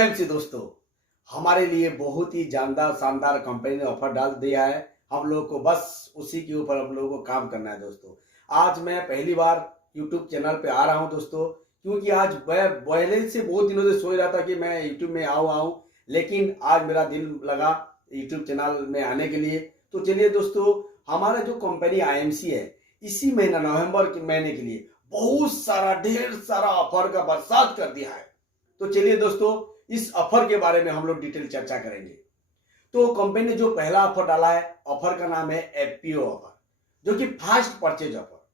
MC दोस्तों, हमारे लिए बहुत ही जानदार शानदार कंपनी ने ऑफर डाल दिया है। हम लोगों को बस उसी के ऊपर हम लोगों को काम करना है दोस्तों। आज मैं पहली बार यूट्यूब चैनल पे आ रहा हूं दोस्तों, क्योंकि आज मैं पहले से बहुत दिनों से सोच रहा था कि मैं यूट्यूब में आऊं, लेकिन आज मेरा दिल लगा यूट्यूब चैनल में आने के लिए। तो चलिए दोस्तों, हमारा जो कंपनी आईएमसी है, इसी महीना नवंबर के महीने के लिए बहुत सारा ढेर सारा ऑफर का बरसात कर दिया है। तो चलिए दोस्तों, इस ऑफर के बारे में हम लोग डिटेल चर्चा करेंगे। तो कंपनी ने जो पहला ऑफर डाला है, ऑफर का नाम है एफपीओ ऑफर, जो कि फास्ट परचेज ऑफर।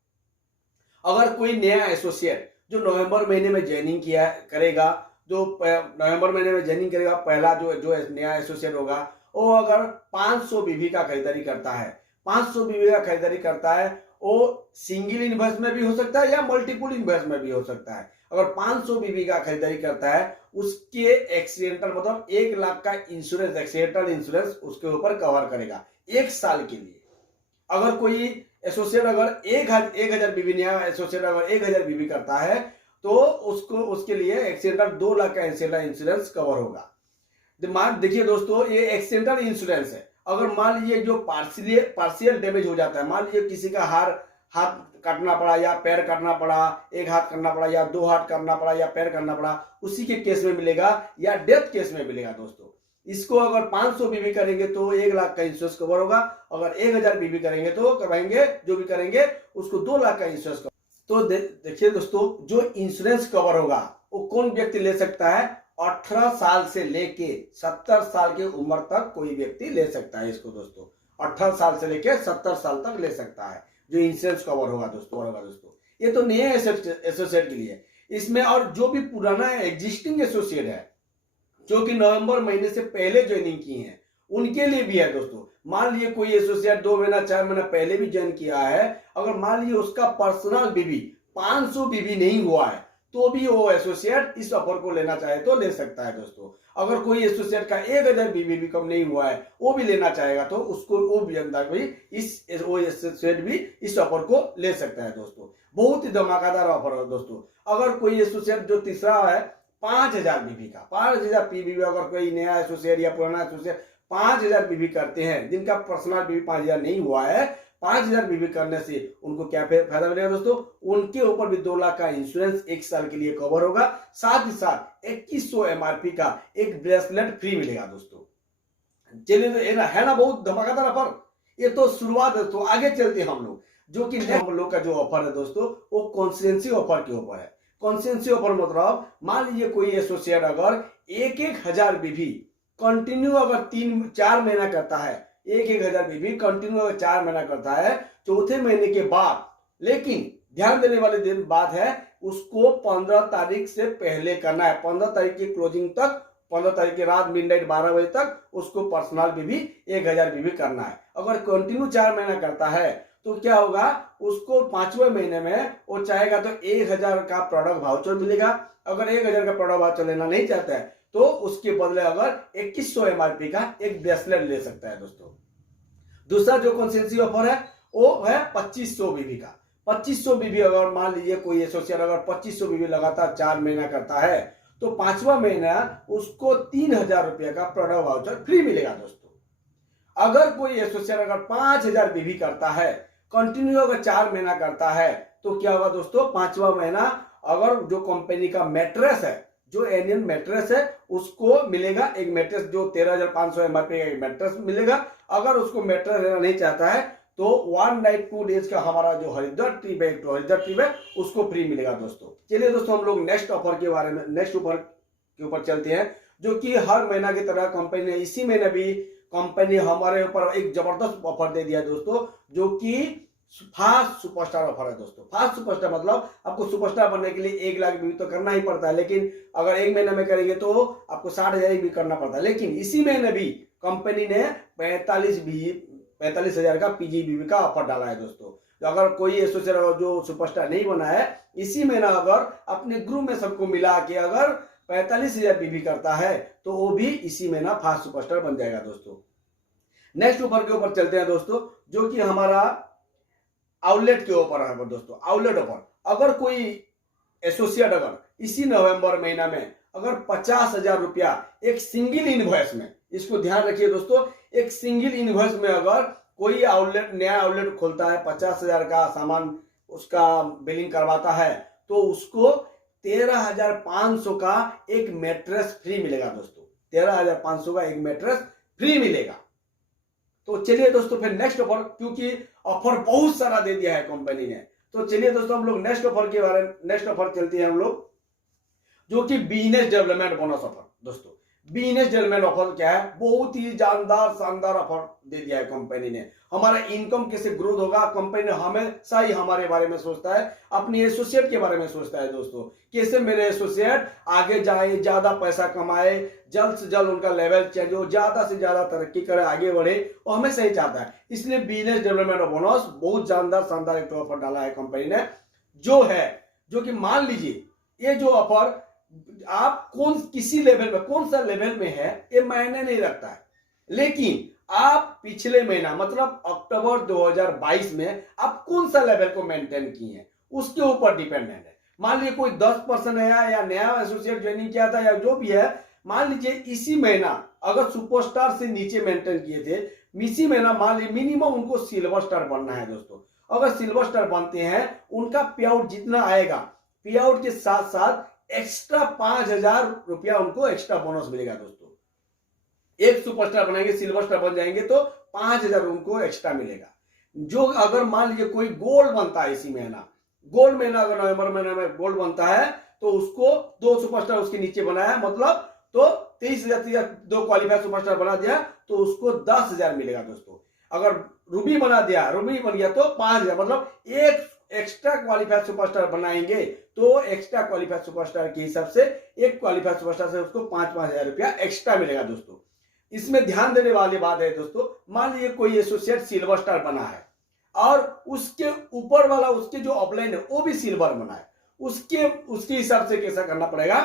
अगर कोई नया एसोसिएट जो नवंबर महीने में ज्वाइनिंग किया करेगा, जो नवंबर महीने में ज्वाइनिंग करेगा, पहला जो नया एसोसिएट होगा, वो अगर 500 बीबी का खरीदारी करता है, 500 बीबी का खरीदारी करता है, वो सिंगल इन्वेस्ट में भी हो सकता है या मल्टीपल इन्वेस्ट में भी हो सकता है। अगर 500 बीबी का खरीदारी करता है, उसके एक्सीडेंटल मतलब 1 लाख का इंश्योरेंस, एक्सीडेंटल इंश्योरेंस उसके ऊपर कवर करेगा 1 साल के लिए। अगर कोई एसोसिएट अगर 1000 बीबी, नया एसोसिएट अगर 1000 बीबी करता है, तो उसको उसके लिए एक्सीडेंटल 2 लाख का एक्सीडेंटल इंश्योरेंस कवर होगा। देखिए दोस्तों, ये एक्सीडेंटल इंश्योरेंस है। अगर मान लीजिए जो पार्शियल डैमेज हो जाता है, मान लीजिए किसी का हाथ काटना पड़ा या पैर काटना पड़ा, एक हाथ करना पड़ा या 2 हाथ करना पड़ा या पैर करना पड़ा, उसी के केस में मिलेगा या डेथ केस में मिलेगा दोस्तों। इसको अगर 500 बीबी करेंगे तो 1 लाख का इंश्योरेंस कवर होगा। अगर 1000 बीबी करेंगे तो करवाएंगे, जो भी करेंगे उसको 2 लाख का इंश्योरेंस कवर। तो देखिए दोस्तों, जो इंश्योरेंस कवर होगा वो कौन व्यक्ति ले सकता है? 18 साल से लेके 70 साल की उम्र तक कोई व्यक्ति ले सकता है इसको दोस्तों। 18 साल से लेके 70 साल तक ले सकता है जो इंश्योरेंस कवर होगा दोस्तों। ये तो नए एसोसिएट के लिए। इसमें और जो भी पुराना एग्जिस्टिंग एसोसिएट है, जो कि नवंबर महीने से पहले ज्वाइनिंग की है, उनके लिए भी है दोस्तों। मान लीजिए कोई एसोसिएट 2 महीना 4 महीना पहले भी ज्वाइन किया है, अगर मान लीजिए उसका पर्सनल बीबी 500 बीबी नहीं हुआ है, तो भी वो एसोसिएट इस ऑफर को लेना चाहे तो ले सकता है दोस्तों। अगर कोई एसोसिएट का 1000 बीबी भी कम नहीं हुआ है, वो भी लेना चाहेगा तो उसको वो भी अंदर भी वो एसोसिएट भी इस ऑफर को ले सकता है दोस्तों। बहुत ही धमाकेदार ऑफर है दोस्तों। अगर कोई एसोसिएट जो तीसरा है 5000 बीबी का, 5000 बीबी, अगर कोई नया एसोसिएट या पुराना एसोसिएट 5000 बीबी करते हैं, जिनका पर्सनल बीबी 5000 नहीं हुआ है, 5000 बीबी करने से उनको क्या फायदा मिलेगा दोस्तों? उनके ऊपर भी 2 लाख का इंश्योरेंस 1 साल के लिए कवर होगा। साथ ही साथ 2100 एमआरपी का एक ब्रेसलेट फ्री मिलेगा दोस्तों। चलिए, तो है ना बहुत धमाकेदार ऑफर। ये तो शुरुआत है, तो आगे चलते हैं हम लोग। जो कि हम लोग का जो ऑफर है दोस्तों, वो कॉन्स्टिट्यूएंसी ऑफर के ऊपर है। कॉन्स्टिट्यूएंसी ऑफर मतलब मान लीजिए कोई एसोसिएट अगर 1000 बीबी कंटिन्यू अगर 3-4 महीना करता है, 1000 बीबी कंटिन्यू अगर 4 महीना करता है, चौथे महीने के बाद, लेकिन ध्यान देने वाले दिन बात है, उसको 15 तारीख से पहले करना है। 15 तारीख की क्लोजिंग तक, 15 तारीख की रात मिडनाइट 12 बजे तक उसको पर्सनल बीबी 1000 बीबी करना है। अगर कंटिन्यू 4 महीना करता है तो क्या होगा? उसको 5वें महीने में वो चाहेगा तो 1000 का प्रोडक्ट वाउचर मिलेगा। अगर 1000 का प्रोडक्ट वाउचर लेना नहीं चाहता है तो उसके बदले अगर 2100 एमआरपी का एक ब्रेसलेट ले सकता है दोस्तों। दूसरा जो कॉन्स्टिट्यूएंसी ऑफर है वो है 2500 बीबी का। 2500 बीबी अगर मान लीजिए कोई एसोसिएट अगर 2500 बीबी लगातार 4 महीना करता है, तो 5वां महीना उसको 3000 रुपये का प्रोडक्ट वाउचर फ्री मिलेगा दोस्तों। अगर कोई एसोसिएट अगर 5000 बीबी करता है, कंटिन्यू अगर 4 महीना करता है, तो क्या होगा दोस्तों? 5वां महीना अगर जो कंपनी का मैट्रेस है, जो एनियन मैट्रेस है, उसको मिलेगा एक मैट्रेस, जो 13500 एमआरपी का एक मैट्रेस मिलेगा। अगर उसको मैट्रेस लेना नहीं चाहता है तो 1 नाइट 2 डेज का हमारा जो हरिद्वार ट्रिप है उसको फ्री मिलेगा दोस्तों। चलिए दोस्तों, हम लोग नेक्स्ट ऑफर के बारे में, नेक्स्ट ऑफर के ऊपर चलते हैं, जो कि हर महीना की तरह कंपनी ने इसी महीने भी कंपनी हमारे ऊपर एक जबरदस्त ऑफर दे दिया दोस्तों, जो कि फास्ट सुपरस्टार ऑफर है दोस्तों। फास्ट सुपरस्टार मतलब आपको सुपरस्टार बनने के लिए 1 लाख बीबी तो करना ही पड़ता है, लेकिन अगर 1 महीने में करेंगे तो आपको 60,000 भी करना पड़ता है। लेकिन इसी महीने भी कंपनी ने 45,000 का पीजीबीबी का ऑफर डाला है दोस्तों। तो अगर कोई एसोसिएट जो सुपरस्टार नहीं बना है, इसी महीना अगर अपने ग्रुप में सबको मिला के अगर 45,000 बीबी करता है, तो वो भी इसी महीना फास्ट सुपरस्टार बन जाएगा दोस्तों। नेक्स्ट ऑफर के ऊपर चलते हैं दोस्तों, जो कि हमारा आउटलेट के ऊपर है दोस्तों। आउटलेट ऑफर, अगर कोई एसोसिएट अगर इसी नवंबर महीना में अगर 50,000 रुपया एक सिंगल इनवॉइस में, इसको ध्यान रखिए दोस्तों, एक सिंगल इनवॉइस में अगर कोई आउटलेट, नया आउटलेट खोलता है, 50,000 का सामान उसका बिलिंग करवाता है, तो उसको 13,500 का एक मैट्रेस फ्री मिलेगा दोस्तों। 13,500 का एक मैट्रेस फ्री मिलेगा। तो चलिए दोस्तों फिर नेक्स्ट ऑफर, क्योंकि ऑफर बहुत सारा दे दिया है कंपनी ने, तो चलिए दोस्तों हम लोग नेक्स्ट ऑफर के बारे में, नेक्स्ट ऑफर चलते हैं हम लोग, जो कि बिजनेस डेवलपमेंट बोनस ऑफर। दोस्तों बिजनेस डेवलपमेंट ऑफर क्या है, बहुत ही जानदार शानदार ऑफर दे दिया है कंपनी ने। हमारा इनकम कैसे ग्रोथ होगा, कंपनी हमेशा ही हमारे बारे में सोचता है, अपने एसोसिएट के बारे में सोचता है दोस्तों, कैसे मेरे एसोसिएट आगे जाए, ज्यादा पैसा कमाए, जल्द से जल्द उनका लेवल चेंज हो, ज्यादा से ज्यादा तरक्की करे, आगे बढ़े, वो हमेशा ही चाहता है। इसलिए बिजनेस डेवलपमेंट बोनस बहुत जानदार शानदार एक ऑफर डाला है कंपनी ने, जो है, जो कि मान लीजिए ये जो ऑफर आप किसी लेवल में, कौन सा लेवल में है ये मायने नहीं रखता है, लेकिन आप पिछले महीना मतलब अक्टूबर 2022 में आप कौन सा लेवल को मेंटेन किए हैं उसके ऊपर डिपेंडेंट है। मान लीजिए कोई 10% है या नया एसोसिएट ज्वाइनिंग किया था या जो भी है, मान लीजिए इसी महीना अगर सुपरस्टार से नीचे मेंटेन किए थे, इसी महीना मान लीजिए मिनिमम उनको सिल्वर स्टार बनना है दोस्तों। अगर सिल्वर स्टार बनते हैं, उनका पे आउट जितना आएगा, पे आउट के साथ साथ एक्स्ट्रा 5,000 रुपया उनको एक्स्ट्रा बोनस मिलेगा दोस्तों। एक सुपरस्टार बनाएंगे, सिल्वर स्टार बन जाएंगे तो 5,000 उनको एक्स्ट्रा मिलेगा। जो अगर मान लीजिए कोई गोल्ड बनता है इसी महीना, गोल्ड महीना अगर नवंबर महीना में गोल्ड बनता है, तो उसको 2 सुपरस्टार उसके नीचे बनाया, मतलब तो 23,000, 2 क्वालिफाइड सुपरस्टार बना दिया तो उसको 10,000 मिलेगा दोस्तों। अगर रूबी बना दिया, रूबी बन गया तो 5,000, मतलब एक एक्स्ट्रा क्वालिफाइड सुपरस्टार बनाएंगे तो एक्स्ट्रा क्वालिफाइड सुपरस्टार के हिसाब से एक क्वालिफाइड सुपरस्टार से उसको 5,000 रुपया एक्स्ट्रा मिलेगा दोस्तों। इसमें ध्यान देने वाली बात है दोस्तों, मान लीजिए कोई एसोसिएट सिल्वर स्टार बना है और उसके ऊपर वाला, उसके जो अपलाइन है वो भी सिल्वर बना है, उसके हिसाब से कैसा करना पड़ेगा।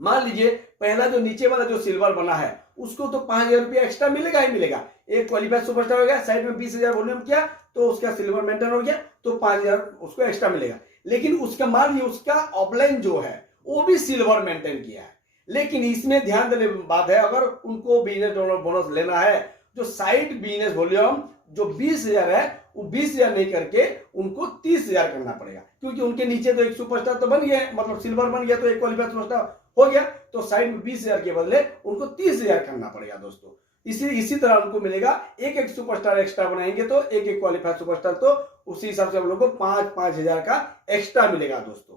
मान लीजिए पहला जो नीचे वाला जो सिल्वर बना है उसको तो 5,000 रुपया एक्स्ट्रा मिलेगा ही मिलेगा। एक क्वालिफाइड सुपरस्टार हो गया, साइड में 20,000 वॉल्यूम किया तो उसका सिल्वर मेंटेन हो गया, तो 5,000 उसको एक्स्ट्रा मिलेगा। लेकिन उसका मान लीजिए उसका अपलाइन जो है वो भी सिल्वर मेंटेन किया है, लेकिन इसमें ध्यान देने की बात है, अगर उनको बिजनेस बोनस लेना है, जो साइड बिजनेस वॉल्यूम जो 20,000 है वो 20,000 नहीं करके उनको 30,000 करना पड़ेगा, क्योंकि उनके नीचे तो एक सुपरस्टार तो बन गया, मतलब सिल्वर बन गया तो एक क्वालिफाइड सुपरस्टार हो गया, तो साइड में 20,000 के बदले उनको 30,000 करना पड़ेगा दोस्तों। इसी तरह उनको मिलेगा, एक सुपरस्टार एक्स्ट्रा बनाएंगे तो एक क्वालिफाइड सुपरस्टार, तो उसी हिसाब से हम लोग को 5,000 का एक्स्ट्रा मिलेगा दोस्तों।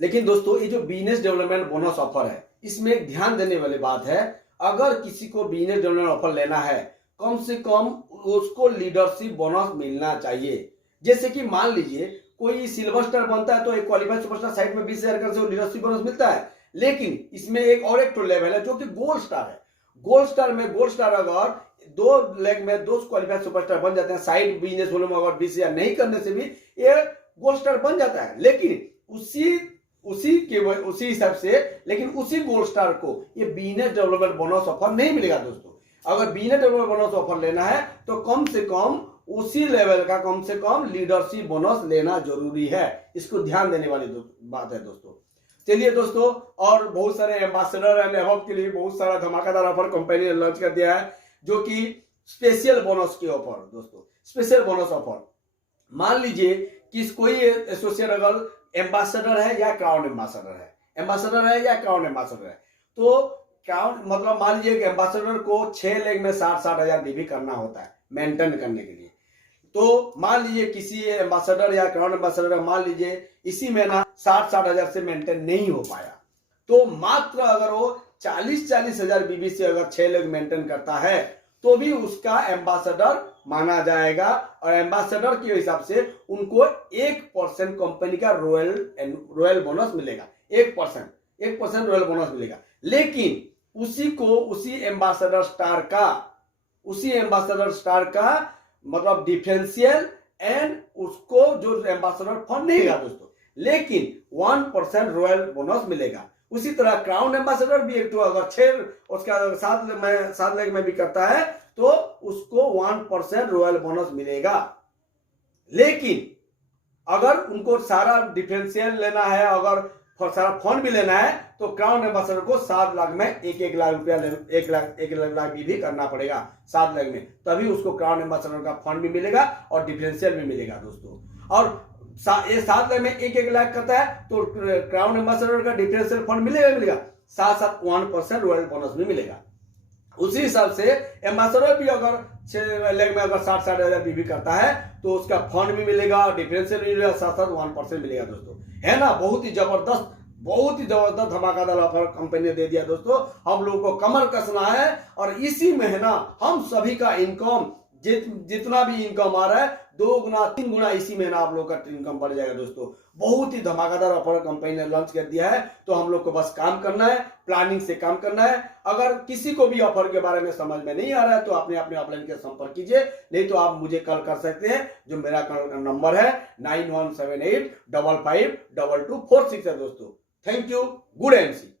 लेकिन दोस्तों ये जो बिजनेस डेवलपमेंट बोनस ऑफर है, इसमें एक ध्यान देने वाली बात है, अगर किसी को बिजनेस डेवलपमेंट ऑफर लेना है, कम से कम उसको लीडरशिप बोनस मिलना चाहिए। जैसे कि मान लीजिए कोई सिल्वर स्टार बनता है तो एक क्वालिफाइड सुपरस्टार साइड में 20,000 का से लीडरशिप बोनस मिलता है, लेकिन इसमें एक और एक लेवल है जो कि गोल्ड स्टार है। गोल्ड स्टार में, गोल्ड स्टार अगर 2 लेग में 2 क्वालिफाइड सुपरस्टार बन जाते हैं, साइड बिजनेस वॉल्यूम अगर 20,000 नहीं करने से भी ये गोल्ड स्टार बन जाता है, लेकिन उसी हिसाब से, लेकिन उसी गोल्ड स्टार को ये बिजनेस डेवलपमेंट बोनस ऑफर नहीं मिलेगा दोस्तों। अगर बिजनेस डेवलपमेंट बोनस ऑफर लेना है तो कम से कम उसी लेवल का कम से कम लीडरशिप बोनस लेना जरूरी है, इसको ध्यान देने वाली बात है दोस्तों। चलिए दोस्तों, और बहुत सारे एम्बेसडर एंड अवार्ड के लिए बहुत सारा धमाकेदार ऑफर कंपनी ने लॉन्च कर दिया है, जो कि स्पेशल बोनस के ऑफर दोस्तों। स्पेशल बोनस ऑफर, मान लीजिए कि कोई एसोसिएट अगर एम्बेसडर है या क्राउन एम्बेसडर है, एम्बेसडर है या क्राउन एम्बेसडर है, तो क्राउन मतलब मान लीजिए एम्बेसडर को 6 लेग में 60,000 डीबी करना होता है मेंटेन करने के लिए। तो मान लीजिए किसी एम्बेसडर या क्राउन एम्बेसडर मान लीजिए इसी महीना 60,000 से मेंटेन नहीं हो पाया, तो मात्र अगर वो 40,000 बीबी से अगर 6 लेग मेंटेन करता है तो भी उसका एम्बेसडर माना जाएगा, और एम्बेसडर के हिसाब से उनको 1% कंपनी का रॉयल बोनस मिलेगा। 1% रॉयल बोनस मिलेगा। लेकिन उसी एम्बेसडर स्टार का मतलब डिफरेंशियल एंड उसको जो एम्बेसडर फंड नहीं मिलेगा दोस्तों, लेकिन 1% रॉयल बोनस मिलेगा। उसी तरह क्राउन एम्बेसडर भी एक तो अगर 6 उसका 7 लेग में भी करता है तो उसको 1% रॉयल बोनस मिलेगा। लेकिन अगर उनको सारा डिफरेंशियल लेना है, अगर सारा फंड भी लेना है तो क्राउन एम्बेसडर को 7 लाख में 1 लाख रुपया 1 लाख भी करना पड़ेगा 7 लाख में, तभी उसको क्राउन एम्बेसडर का फंड भी मिलेगा और डिफरेंशियल भी मिलेगा दोस्तों। और ये 7 लाख में 1 लाख करता है तो क्राउन एम्बेसडर का डिफरेंशियल फंड मिलेगा, साथ साथ 1% रॉयल बोनस भी मिलेगा। उसी हिसाब से एम्बेसडर भी अगर 6 लाख में अगर 60 हजार भी करता है तो उसका फंड भी मिलेगा, डिफरेंशियल भी मिलेगा, साथ साथ 1% मिलेगा दोस्तों। है ना, बहुत ही जबरदस्त धमाकेदार ऑफर कंपनी ने दे दिया दोस्तों। हम लोगों को कमर कसना है और इसी महीना हम सभी का इनकम जितना भी इनकम आ रहा है 2 गुना 3 गुना इसी महीना आप लोग का इनकम बढ़ जाएगा दोस्तों। बहुत ही धमाकेदार ऑफर कंपनी ने लॉन्च कर दिया है, तो हम लोग को बस काम करना है, प्लानिंग से काम करना है। अगर किसी को भी ऑफर के बारे में समझ में नहीं आ रहा है तो अपने ऑफलाइन के संपर्क कीजिए, नहीं तो आप मुझे कॉल कर सकते हैं, जो मेरा कॉल का नंबर है 9178552246 है दोस्तों। Thank you, good MC.